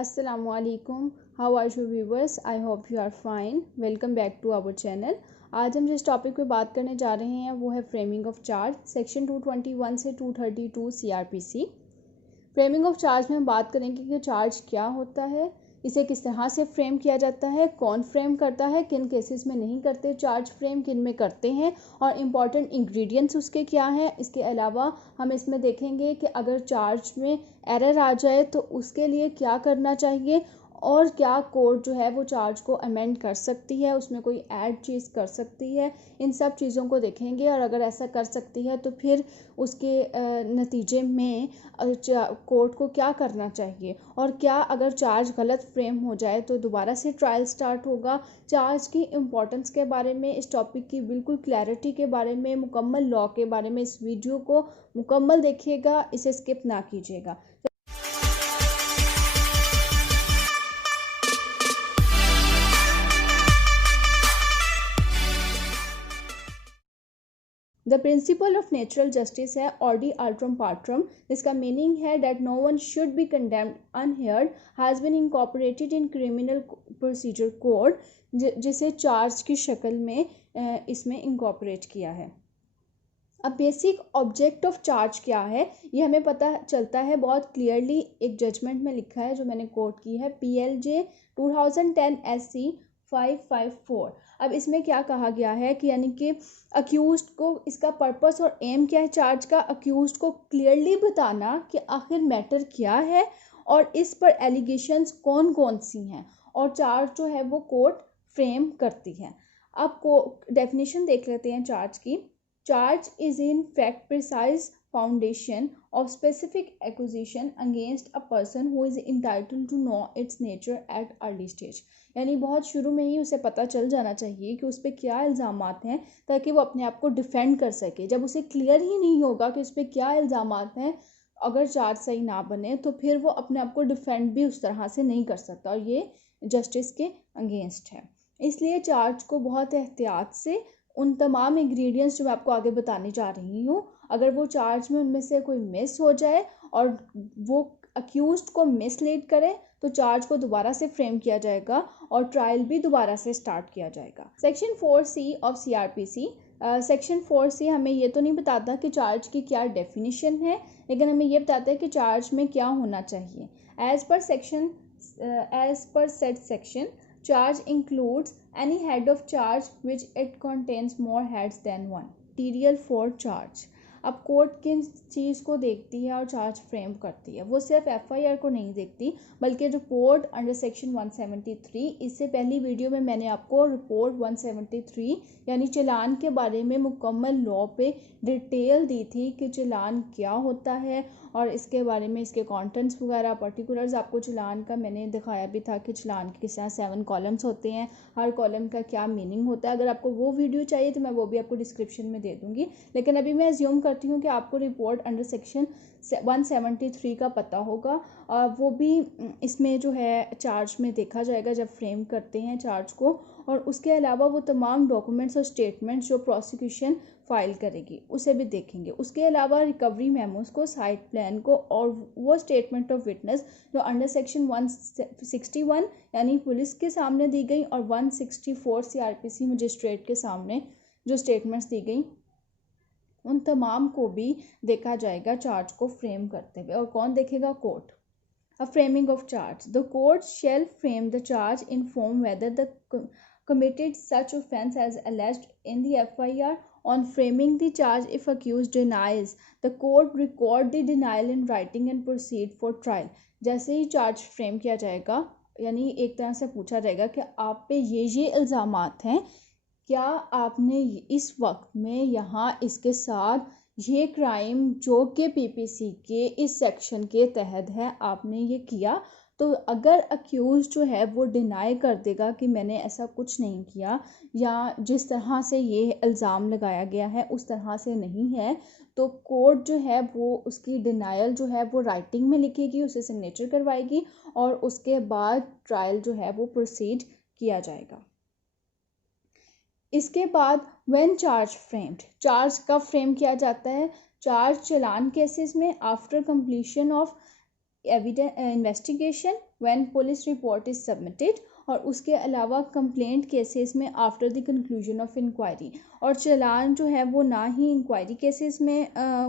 अस्सलामुअलैकुम, how are you viewers? I hope you are fine. Welcome back to our channel. आज हम जिस topic पे बात करने जा रहे हैं वो है फ्रेमिंग ऑफ चार्ज, सेक्शन 221 से 232 सीआरपीसी। फ्रेमिंग ऑफ चार्ज में हम बात करेंगे कि चार्ज क्या होता है, इसे किस तरह से फ्रेम किया जाता है, कौन फ्रेम करता है, किन केसेस में नहीं करते चार्ज फ्रेम, किन में करते हैं, और इम्पॉर्टेंट इंग्रेडिएंट्स उसके क्या हैं। इसके अलावा हम इसमें देखेंगे कि अगर चार्ज में एरर आ जाए तो उसके लिए क्या करना चाहिए, और क्या कोर्ट जो है वो चार्ज को अमेंड कर सकती है, उसमें कोई ऐड चीज़ कर सकती है। इन सब चीज़ों को देखेंगे, और अगर ऐसा कर सकती है तो फिर उसके नतीजे में कोर्ट को क्या करना चाहिए, और क्या अगर चार्ज गलत फ्रेम हो जाए तो दोबारा से ट्रायल स्टार्ट होगा। चार्ज की इम्पोर्टेंस के बारे में, इस टॉपिक की बिल्कुल क्लैरिटी के बारे में, मुकम्मल लॉ के बारे में इस वीडियो को मुकम्मल देखिएगा, इसे स्किप ना कीजिएगा। The principle of natural justice है ऑडी अल्ट्रम पार्ट्रम, जिसका मीनिंग है that no one should be condemned unheard has been incorporated in criminal procedure code, जिसे चार्ज की शक्ल में इसमें इनकॉर्पोरेट किया है। अब बेसिक ऑब्जेक्ट ऑफ चार्ज क्या है ये हमें पता चलता है बहुत क्लियरली, एक जजमेंट में लिखा है जो मैंने कोट की है, PLJ 2010 SC 554। अब इसमें क्या कहा गया है कि यानी कि अक्यूज्ड को इसका पर्पस और एम क्या है चार्ज का, अक्यूज्ड को क्लियरली बताना कि आखिर मैटर क्या है और इस पर एलिगेशंस कौन कौन सी हैं, और चार्ज जो है वो कोर्ट फ्रेम करती है। अब को डेफिनेशन देख लेते हैं चार्ज की। Charge is in fact precise foundation of specific accusation against a person who is entitled to know its nature at early stage। यानी बहुत शुरू में ही उसे पता चल जाना चाहिए कि उस पर क्या इल्ज़ामात हैं, ताकि वो अपने आप को डिफेंड कर सके। जब उसे क्लियर ही नहीं होगा कि उस पर क्या इल्ज़ामात हैं, अगर चार्ज सही ना बने तो फिर वो अपने आप को डिफेंड भी उस तरह से नहीं कर सकता, और ये जस्टिस के अगेंस्ट है। इसलिए चार्ज को बहुत एहतियात से उन तमाम इंग्रेडिएंट्स जो मैं आपको आगे बताने जा रही हूँ, अगर वो चार्ज में उनमें से कोई मिस हो जाए और वो अक्यूज्ड को मिसलीड करे तो चार्ज को दोबारा से फ्रेम किया जाएगा और ट्रायल भी दोबारा से स्टार्ट किया जाएगा। Section 4C of CRPC, section 4C हमें ये तो नहीं बताता कि चार्ज की क्या डेफिनेशन है, लेकिन हमें ये बताता है कि चार्ज में क्या होना चाहिए। As per set section, charge includes any head of charge which it contains more heads than one. Material for charge। अब कोर्ट किन चीज़ को देखती है और चार्ज फ्रेम करती है, वो सिर्फ FIR को नहीं देखती बल्कि रिपोर्ट अंडर सेक्शन 173। इससे पहली वीडियो में मैंने आपको रिपोर्ट 173 यानी चालान के बारे में मुकम्मल लॉ पे डिटेल दी थी कि चालान क्या होता है, और इसके बारे में इसके कंटेंट्स वगैरह पर्टिकुलर्स आपको चालान का मैंने दिखाया भी था कि चालान के किस तरह 7 कॉलम्स होते हैं, हर कॉलम का क्या मीनिंग होता है। अगर आपको वो वीडियो चाहिए तो मैं वो भी आपको डिस्क्रिप्शन में दे दूँगी, लेकिन अभी मैं अज्यूम करती हूँ कि आपको रिपोर्ट अंडर सेक्शन 173 का पता होगा, और वो भी इसमें जो है चार्ज में देखा जाएगा जब फ्रेम करते हैं चार्ज को। और उसके अलावा वो तमाम डॉक्यूमेंट्स और स्टेटमेंट्स जो प्रोसिक्यूशन फाइल करेगी उसे भी देखेंगे। उसके अलावा रिकवरी मेमोज को, साइट प्लान को, और वो स्टेटमेंट ऑफ विटनेस जो अंडर सेक्शन 161 यानी पुलिस के सामने दी गई और 164 CRPC मजिस्ट्रेट के सामने जो स्टेटमेंट्स दी गई, उन तमाम को भी देखा जाएगा चार्ज को फ्रेम करते हुए। और कौन देखेगा? Court. A framing of charge. The court shall frame the charge in form whether the committed such offence as alleged in the FIR. On framing the charge, if accused denies, the court record the denial in writing and proceed for trial. जैसे ही charge frame किया जाएगा, यानी एक तरह से पूछा जाएगा कि आप पे ये इल्ज़ामात हैं, क्या आपने इस वक्त में यहाँ इसके साथ ये क्राइम जो कि PPC के इस सेक्शन के तहत है आपने ये किया। तो अगर अक्यूज जो है वो डिनाई कर देगा कि मैंने ऐसा कुछ नहीं किया, या जिस तरह से ये इल्ज़ाम लगाया गया है उस तरह से नहीं है, तो कोर्ट जो है वो उसकी डिनायल जो है वो राइटिंग में लिखेगी, उसे सिग्नेचर करवाएगी, और उसके बाद ट्रायल जो है वो प्रोसीड किया जाएगा। इसके बाद व्हेन चार्ज फ्रेम्ड, चार्ज कब फ्रेम किया जाता है? चार्ज चालान केसेस में after completion of evidence investigation when police report is submitted, और उसके अलावा कंप्लेंट केसेस में after the conclusion of inquiry. और चालान जो है वो ना ही इंक्वायरी केसेस में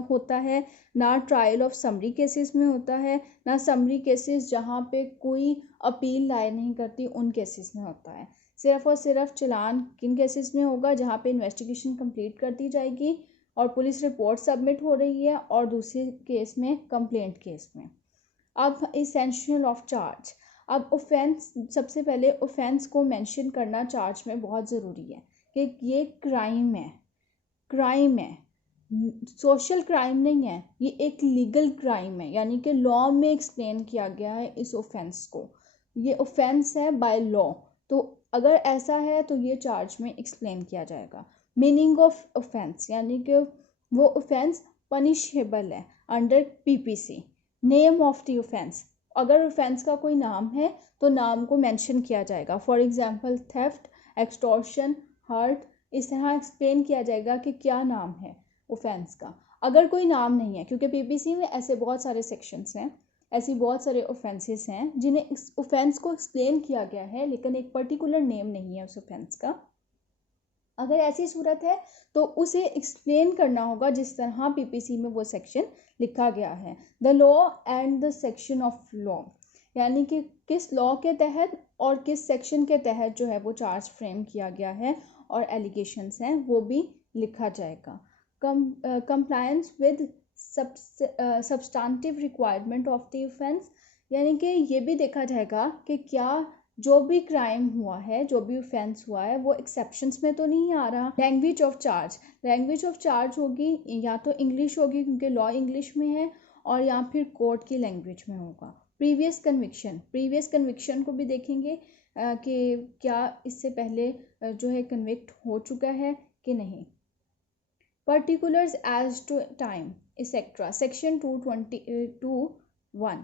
होता है, ना ट्रायल ऑफ समरी केसेस में होता है, ना समरी केसेस जहाँ पे कोई अपील दायर नहीं करती उन केसेस में होता है। सिर्फ और सिर्फ चालान किन केसेस में होगा, जहाँ पे इन्वेस्टिगेशन कंप्लीट कर दी जाएगी और पुलिस रिपोर्ट सबमिट हो रही है, और दूसरे केस में कंप्लेंट केस में। अब एसेंशियल ऑफ चार्ज। अब ऑफेंस, सबसे पहले ऑफेंस को मेंशन करना चार्ज में बहुत ज़रूरी है कि ये क्राइम है, क्राइम है, सोशल क्राइम नहीं है, ये एक लीगल क्राइम है, यानी कि लॉ में एक्सप्लेन किया गया है इस ऑफेंस को, ये ऑफेंस है बाय लॉ। तो अगर ऐसा है तो ये चार्ज में एक्सप्लेन किया जाएगा। मीनिंग ऑफ ऑफेंस, यानी कि वो ऑफेंस पनिशेबल है under PPC. Name of the offence, अगर ऑफेंस का कोई नाम है तो नाम को मेंशन किया जाएगा। For example theft, extortion, hurt, इस तरह एक्सप्लेन किया जाएगा कि क्या नाम है ऑफेंस का। अगर कोई नाम नहीं है, क्योंकि पीपीसी में ऐसे बहुत सारे सेक्शंस हैं, ऐसी बहुत सारे ऑफेंसेस हैं जिन्हें इस ऑफेंस को एक्सप्लेन किया गया है लेकिन एक पर्टिकुलर नेम नहीं है उस ऑफेंस का। अगर ऐसी सूरत है तो उसे एक्सप्लेन करना होगा जिस तरह पीपीसी में वो सेक्शन लिखा गया है। The law and the section of law, यानी कि किस लॉ के तहत और किस सेक्शन के तहत जो है वो चार्ज फ्रेम किया गया है और एलिगेशंस हैं वो भी लिखा जाएगा। Compliance with substantive requirement of the offence, यानी कि ये भी देखा जाएगा कि क्या जो भी क्राइम हुआ है, जो भी ऑफेंस हुआ है, वो एक्सेप्शंस में तो नहीं आ रहा। Language of charge, language of charge होगी या तो इंग्लिश होगी क्योंकि लॉ इंग्लिश में है, और या फिर कोर्ट की लैंग्वेज में होगा। प्रीवियस कन्विक्शन, प्रीवियस कन्विक्शन को भी देखेंगे कि क्या इससे पहले जो है कन्विक्ट हो चुका है कि नहीं। Particulars as to time etcetera, section 222(1).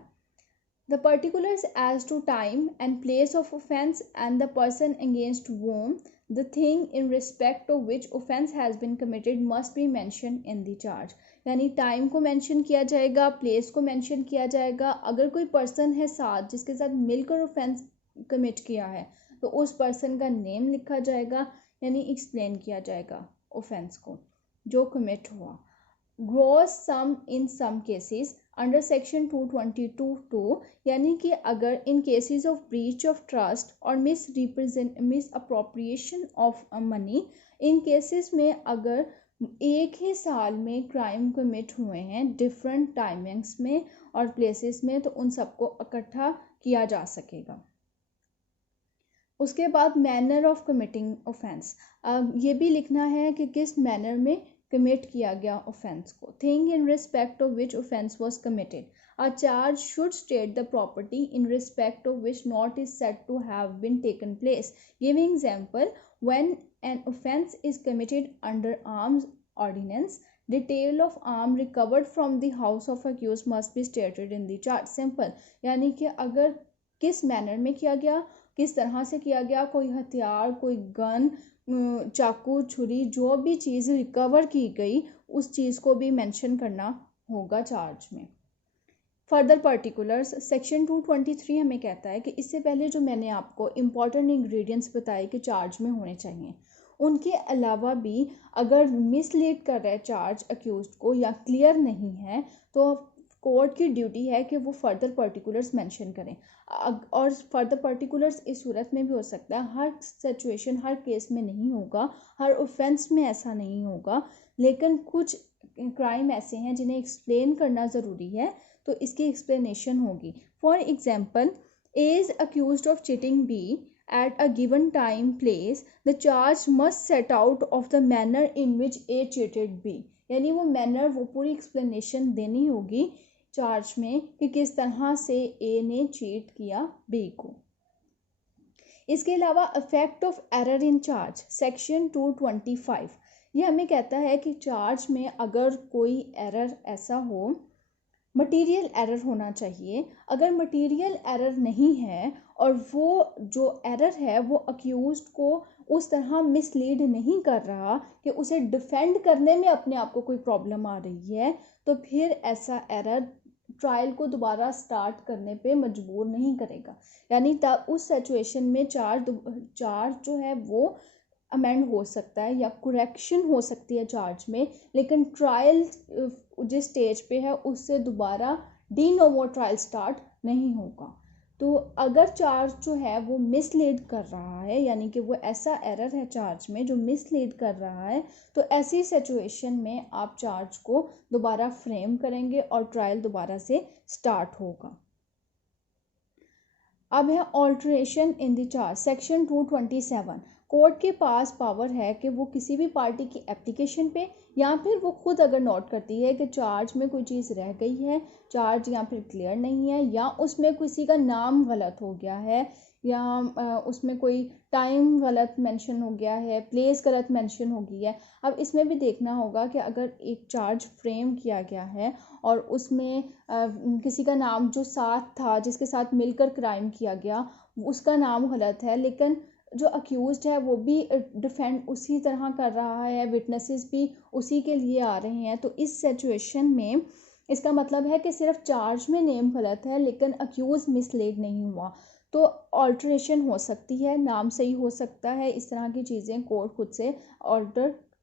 The particulars as to time and place of offence and the person against whom the thing in respect of which offence has been committed must be mentioned in the charge। यानी time को mention किया जाएगा, place को mention किया जाएगा। अगर कोई person है साथ जिसके साथ मिलकर ऑफेंस कमिट किया है तो उस पर्सन का नेम लिखा जाएगा, यानी एक्सप्लेन किया जाएगा ऑफेंस को जो कमिट हुआ। Gross sum in some cases under section 222(2), यानी कि अगर in cases of breach of trust और misappropriation of money, in cases में अगर एक ही साल में क्राइम कमिट हुए हैं डिफरेंट टाइमिंग्स में और प्लेसेस में, तो उन सबको इकट्ठा किया जा सकेगा। उसके बाद मैनर ऑफ कमिटिंग ऑफेंस, ये भी लिखना है कि किस मैनर में कमिट किया गया ऑफेंस को। Thing in respect of which offence was committed, a charge should state the property in respect of which not is said to have been taken place. Giving example, when an offence is committed under arms ordinance, detail of arm recovered from the house of accused must be stated in the charge. Simple, यानी कि अगर किस manner में किया गया, किस तरह से किया गया, कोई हथियार, कोई गन, चाकू, छुरी, जो भी चीज़ रिकवर की गई उस चीज़ को भी मेंशन करना होगा चार्ज में। फर्दर पर्टिकुलर्स, सेक्शन 223 हमें कहता है कि इससे पहले जो मैंने आपको इम्पॉर्टेंट इंग्रेडिएंट्स बताए कि चार्ज में होने चाहिए, उनके अलावा भी अगर मिसलीड कर रहा है चार्ज अक्यूज्ड को या क्लियर नहीं है तो कोर्ट की ड्यूटी है कि वो फर्दर पर्टिकुलर्स मेंशन करें। और फर्दर पर्टिकुलर्स इस सूरत में भी हो सकता है, हर सिचुएशन हर केस में नहीं होगा, हर ऑफेंस में ऐसा नहीं होगा, लेकिन कुछ क्राइम ऐसे हैं जिन्हें एक्सप्लेन करना ज़रूरी है तो इसकी एक्सप्लेनेशन होगी। For example, A is accused of cheating B at a given time place, the charge must set out of the manner in which A cheated B, यानी वो मैनर, वो पूरी एक्सप्लेनेशन देनी होगी चार्ज में कि किस तरह से ए ने चीट किया बी को। इसके अलावा effect of error in charge, section 225, ये हमें कहता है कि चार्ज में अगर कोई एरर ऐसा हो, मटेरियल एरर होना चाहिए। अगर मटेरियल एरर नहीं है और वो जो एरर है वो अक्यूज्ड को उस तरह मिसलीड नहीं कर रहा कि उसे डिफेंड करने में अपने आप को कोई प्रॉब्लम आ रही है, तो फिर ऐसा एरर ट्रायल को दोबारा स्टार्ट करने पे मजबूर नहीं करेगा। यानी तब उस सिचुएशन में चार्ज जो है वो अमेंड हो सकता है या करेक्शन हो सकती है चार्ज में, लेकिन ट्रायल जिस स्टेज पे है उससे दोबारा डी नोवो ट्रायल स्टार्ट नहीं होगा। तो अगर चार्ज जो है वो मिसलीड कर रहा है, यानी कि वो ऐसा एरर है चार्ज में जो मिसलीड कर रहा है, तो ऐसी सिचुएशन में आप चार्ज को दोबारा फ्रेम करेंगे और ट्रायल दोबारा से स्टार्ट होगा। अब है alteration in the charge. Section 227, court के पास पावर है कि वो किसी भी पार्टी की एप्लीकेशन पे या फिर वो खुद अगर नोट करती है कि चार्ज में कोई चीज़ रह गई है, चार्ज या फिर क्लियर नहीं है, या उसमें किसी का नाम गलत हो गया है, या उसमें कोई टाइम गलत मेंशन हो गया है, प्लेस गलत मेंशन हो गई है। अब इसमें भी देखना होगा कि अगर एक चार्ज फ्रेम किया गया है और उसमें किसी का नाम जो साथ था, जिसके साथ मिलकर क्राइम किया गया, उसका नाम गलत है, लेकिन जो अक्यूज्ड है वो भी डिफेंड उसी तरह कर रहा है, विटनेसेस भी उसी के लिए आ रहे हैं, तो इस सिचुएशन में इसका मतलब है कि सिर्फ चार्ज में नेम गलत है लेकिन अक्यूज मिसलीड नहीं हुआ। तो ऑल्ट्रेशन हो सकती है, नाम सही हो सकता है, इस तरह की चीज़ें कोर्ट खुद से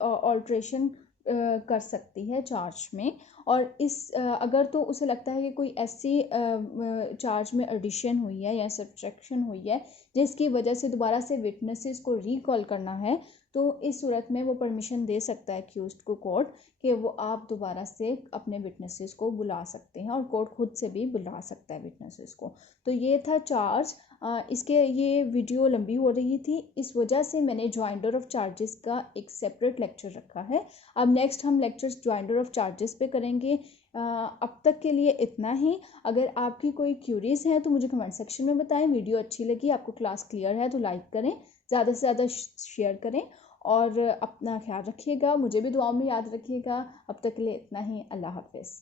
ऑल्ट्रेशन कर सकती है चार्ज में। और इस अगर तो उसे लगता है कि कोई ऐसी चार्ज में एडिशन हुई है या सब्ट्रैक्शन हुई है जिसकी वजह से दोबारा से विटनेसेस को रिकॉल करना है, तो इस सूरत में वो परमिशन दे सकता है अक्यूज्ड को कोर्ट कि वो आप दोबारा से अपने विटनेसेस को बुला सकते हैं, और कोर्ट खुद से भी बुला सकता है विटनेसेस को। तो ये था चार्ज। इसके ये वीडियो लंबी हो रही थी, इस वजह से मैंने ज्वाइंटर ऑफ चार्जेस का एक सेपरेट लेक्चर रखा है। अब नेक्स्ट हम लेक्चर्स ज्वाइंटर ऑफ चार्जेस पे करेंगे। अब तक के लिए इतना ही। अगर आपकी कोई क्यूरीज है तो मुझे कमेंट सेक्शन में बताएं। वीडियो अच्छी लगी, आपको क्लास क्लियर है तो लाइक करें, ज़्यादा से ज़्यादा शेयर करें, और अपना ख्याल रखिएगा, मुझे भी दुआओं में याद रखिएगा। अब तक के लिए इतना ही। अल्लाह हाफिज़।